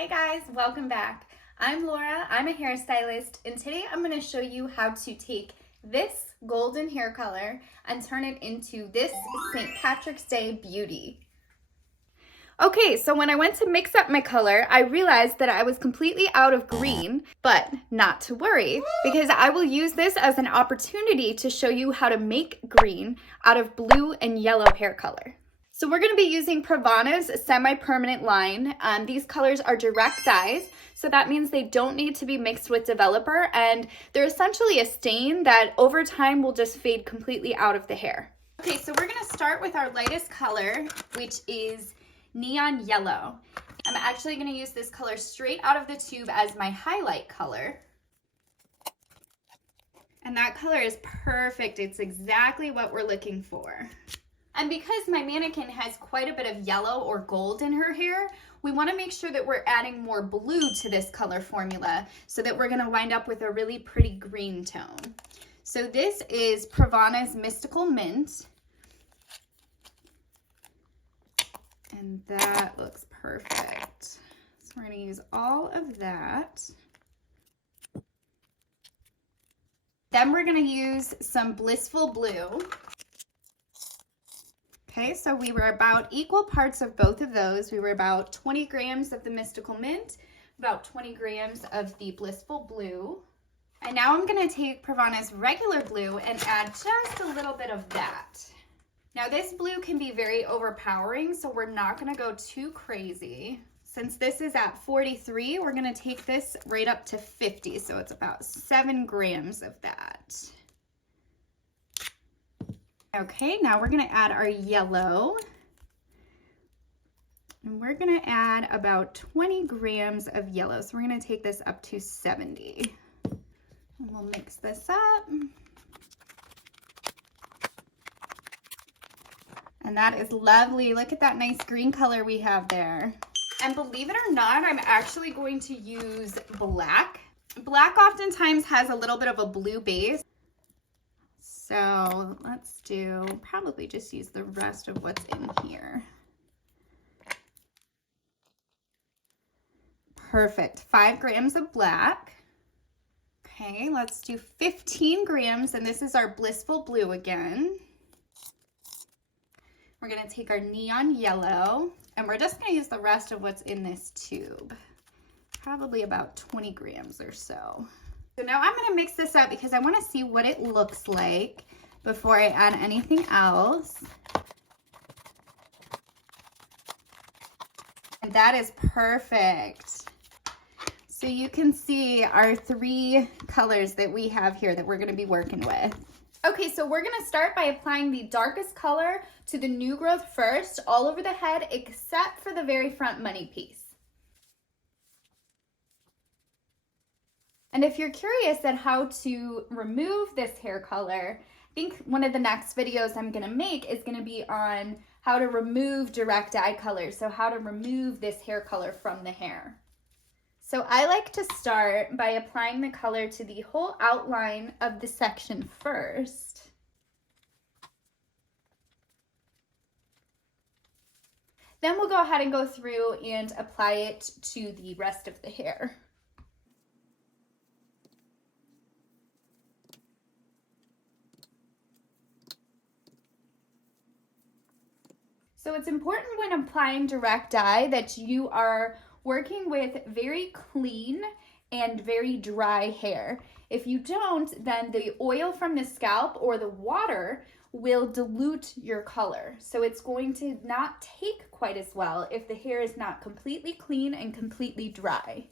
Hey guys, welcome back. I'm Laura, I'm a hairstylist, and today I'm going to show you how to take this golden hair color and turn it into this St. Patrick's Day beauty. Okay, so when I went to mix up my color, I realized that I was completely out of green, but not to worry, because I will use this as an opportunity to show you how to make green out of blue and yellow hair color. So we're going to be using Pravana's semi-permanent line. These colors are direct dyes, so that means they don't need to be mixed with developer, and they're essentially a stain that over time will just fade completely out of the hair. Okay, so we're going to start with our lightest color, which is neon yellow. I'm actually going to use this color straight out of the tube as my highlight color. And that color is perfect. It's exactly what we're looking for. And because my mannequin has quite a bit of yellow or gold in her hair, we want to make sure that we're adding more blue to this color formula so that we're going to wind up with a really pretty green tone. So this is Pravana's Mystical Mint. And that looks perfect. So we're going to use all of that. Then we're going to use some Blissful Blue. Okay, so we were about equal parts of both of those. We were about 20 grams of the Mystical Mint, about 20 grams of the Blissful Blue. And now I'm going to take Pravana's regular blue and add just a little bit of that. Now this blue can be very overpowering, so we're not going to go too crazy. Since this is at 43, we're going to take this right up to 50, so it's about 7 grams of that. Okay, now we're going to add our yellow. And we're going to add about 20 grams of yellow. So we're going to take this up to 70. And we'll mix this up. And that is lovely. Look at that nice green color we have there. And believe it or not, I'm actually going to use black. Black oftentimes has a little bit of a blue base. So let's probably just use the rest of what's in here. Perfect, 5 grams of black. Okay, let's do 15 grams, and this is our Blissful Blue again. We're gonna take our neon yellow, and we're just gonna use the rest of what's in this tube. Probably about 20 grams or so. So now I'm gonna mix this up because I wanna see what it looks like before I add anything else. And that is perfect. So you can see our 3 colors that we have here that we're gonna be working with. Okay, so we're gonna start by applying the darkest color to the new growth first, all over the head, except for the very front money piece. And if you're curious at how to remove this hair color, I think one of the next videos I'm going to make is going to be on how to remove direct dye colors, so how to remove this hair color from the hair. So I like to start by applying the color to the whole outline of the section first. Then we'll go ahead and go through and apply it to the rest of the hair. So it's important when applying direct dye that you are working with very clean and very dry hair. If you don't, then the oil from the scalp or the water will dilute your color. So it's going to not take quite as well if the hair is not completely clean and completely dry.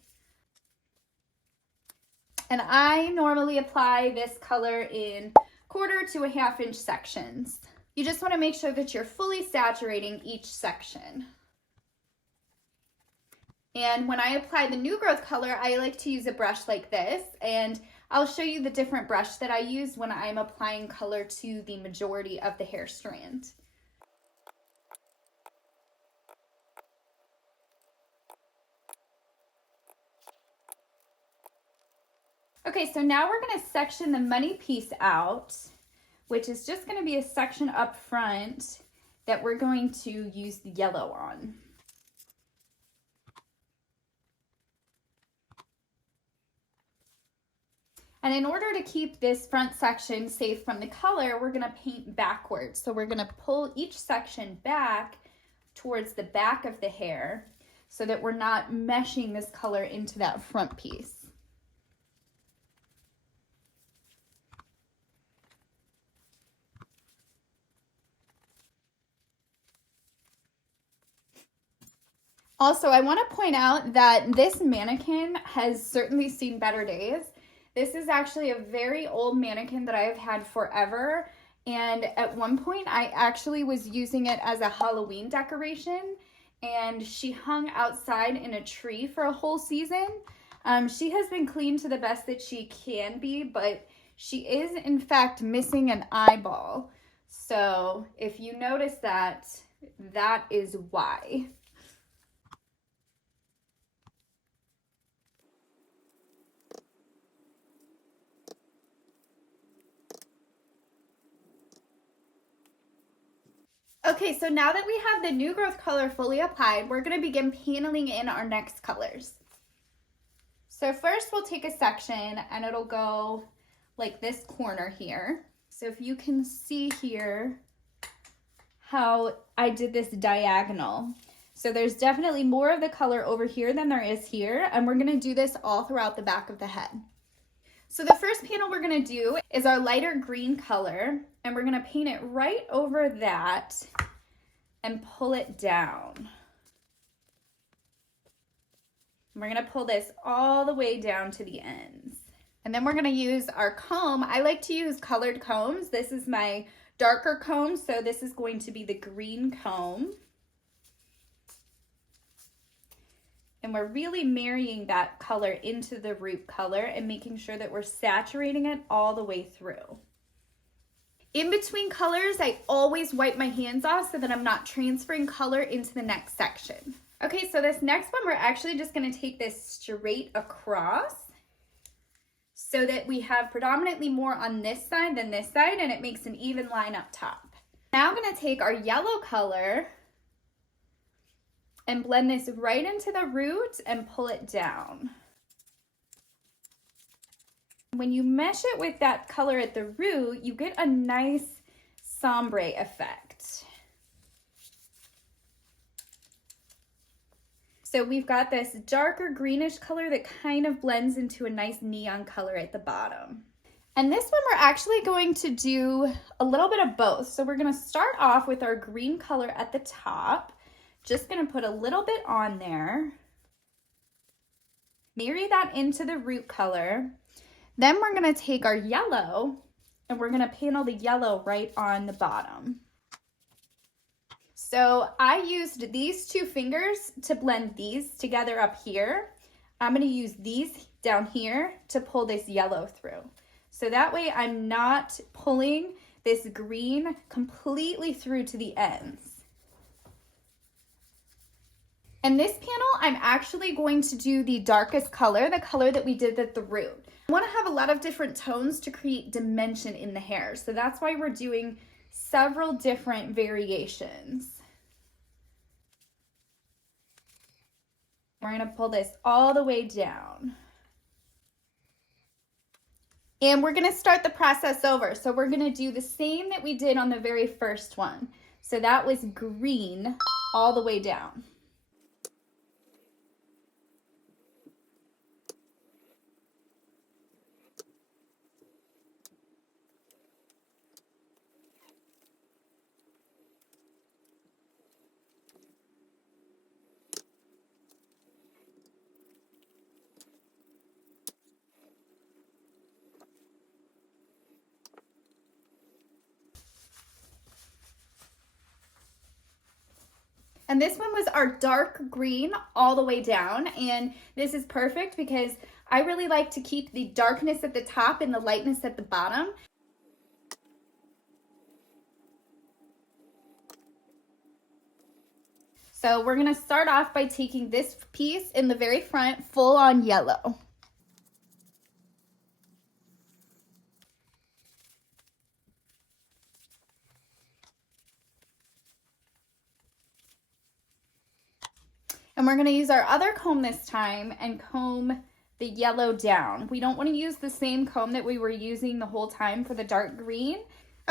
And I normally apply this color in 1/4 to 1/2 inch sections. You just want to make sure that you're fully saturating each section. And when I apply the new growth color, I like to use a brush like this, and I'll show you the different brush that I use when I'm applying color to the majority of the hair strand. Okay, so now we're going to section the money piece out, which is just going to be a section up front that we're going to use the yellow on. And in order to keep this front section safe from the color, we're gonna paint backwards. So we're gonna pull each section back towards the back of the hair so that we're not meshing this color into that front piece. Also, I want to point out that this mannequin has certainly seen better days. This is actually a very old mannequin that I have had forever. And at one point, I actually was using it as a Halloween decoration. And she hung outside in a tree for a whole season. She has been cleaned to the best that she can be, but she is in fact missing an eyeball. So if you notice that, that is why. Okay, so now that we have the new growth color fully applied, we're gonna begin paneling in our next colors. So first we'll take a section and it'll go like this corner here. So if you can see here how I did this diagonal. So there's definitely more of the color over here than there is here, and we're gonna do this all throughout the back of the head. So the first panel we're gonna do is our lighter green color, and we're gonna paint it right over that and pull it down. We're gonna pull this all the way down to the ends. And then we're gonna use our comb. I like to use colored combs. This is my darker comb, so this is going to be the green comb. And we're really marrying that color into the root color and making sure that we're saturating it all the way through. In between colors, I always wipe my hands off so that I'm not transferring color into the next section. Okay, so this next one, we're actually just gonna take this straight across so that we have predominantly more on this side than this side, and it makes an even line up top. Now I'm gonna take our yellow color and blend this right into the root and pull it down. When you mesh it with that color at the root, you get a nice sombre effect. So we've got this darker greenish color that kind of blends into a nice neon color at the bottom. And this one we're actually going to do a little bit of both. So we're gonna start off with our green color at the top. Just gonna put a little bit on there. Marry that into the root color. Then we're gonna take our yellow and we're gonna panel the yellow right on the bottom. So I used these two fingers to blend these together up here. I'm gonna use these down here to pull this yellow through. So that way I'm not pulling this green completely through to the ends. And this panel, I'm actually going to do the darkest color, the color that we did at the root. I want to have a lot of different tones to create dimension in the hair. So that's why we're doing several different variations. We're going to pull this all the way down. And we're going to start the process over. So we're going to do the same that we did on the very first one. So that was green all the way down. And this one was our dark green all the way down. And this is perfect because I really like to keep the darkness at the top and the lightness at the bottom. So we're gonna start off by taking this piece in the very front, full on yellow. And we're gonna use our other comb this time and comb the yellow down. We don't want to use the same comb that we were using the whole time for the dark green.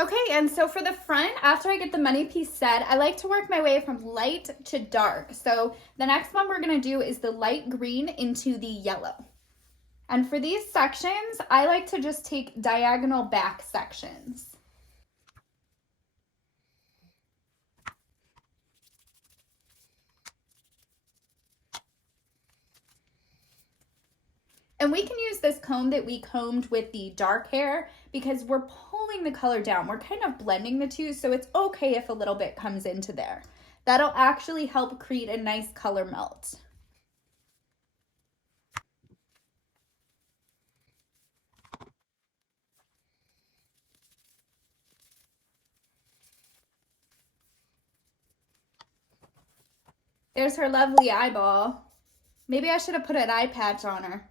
Okay, and so for the front, after I get the money piece set, I like to work my way from light to dark. So the next one we're gonna do is the light green into the yellow. And for these sections, I like to just take diagonal back sections. And we can use this comb that we combed with the dark hair because we're pulling the color down. We're kind of blending the two, so it's okay if a little bit comes into there. That'll actually help create a nice color melt. There's her lovely eyeball. Maybe I should have put an eye patch on her.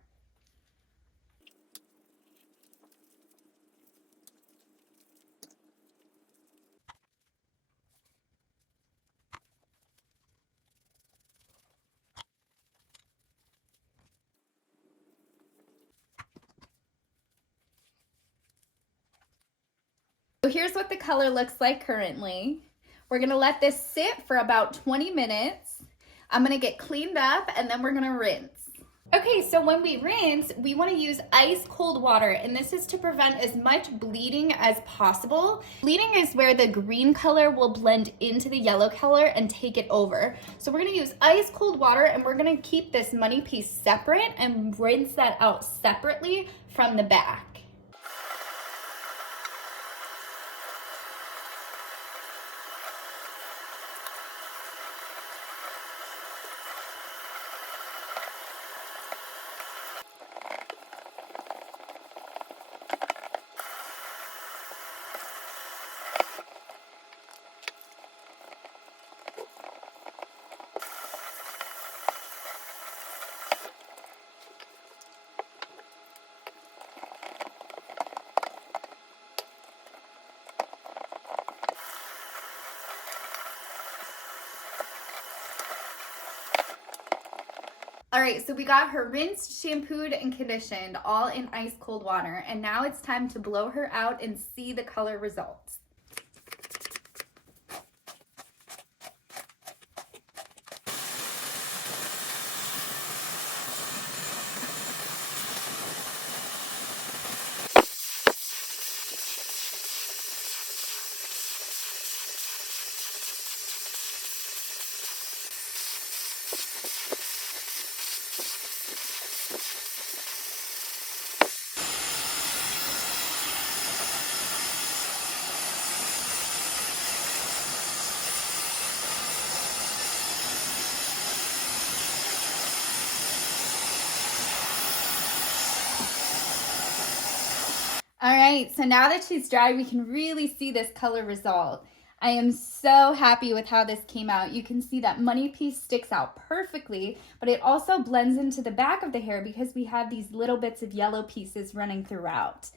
So here's what the color looks like currently. We're gonna let this sit for about 20 minutes. I'm gonna get cleaned up and then we're gonna rinse. Okay, so when we rinse, we want to use ice cold water, and this is to prevent as much bleeding as possible. Bleeding is where the green color will blend into the yellow color and take it over. So we're going to use ice cold water, and we're going to keep this money piece separate and rinse that out separately from the back. All right, so we got her rinsed, shampooed, and conditioned all in ice cold water, and now it's time to blow her out and see the color results. All right, so now that she's dry, we can really see this color result. I am so happy with how this came out. You can see that money piece sticks out perfectly, but it also blends into the back of the hair because we have these little bits of yellow pieces running throughout.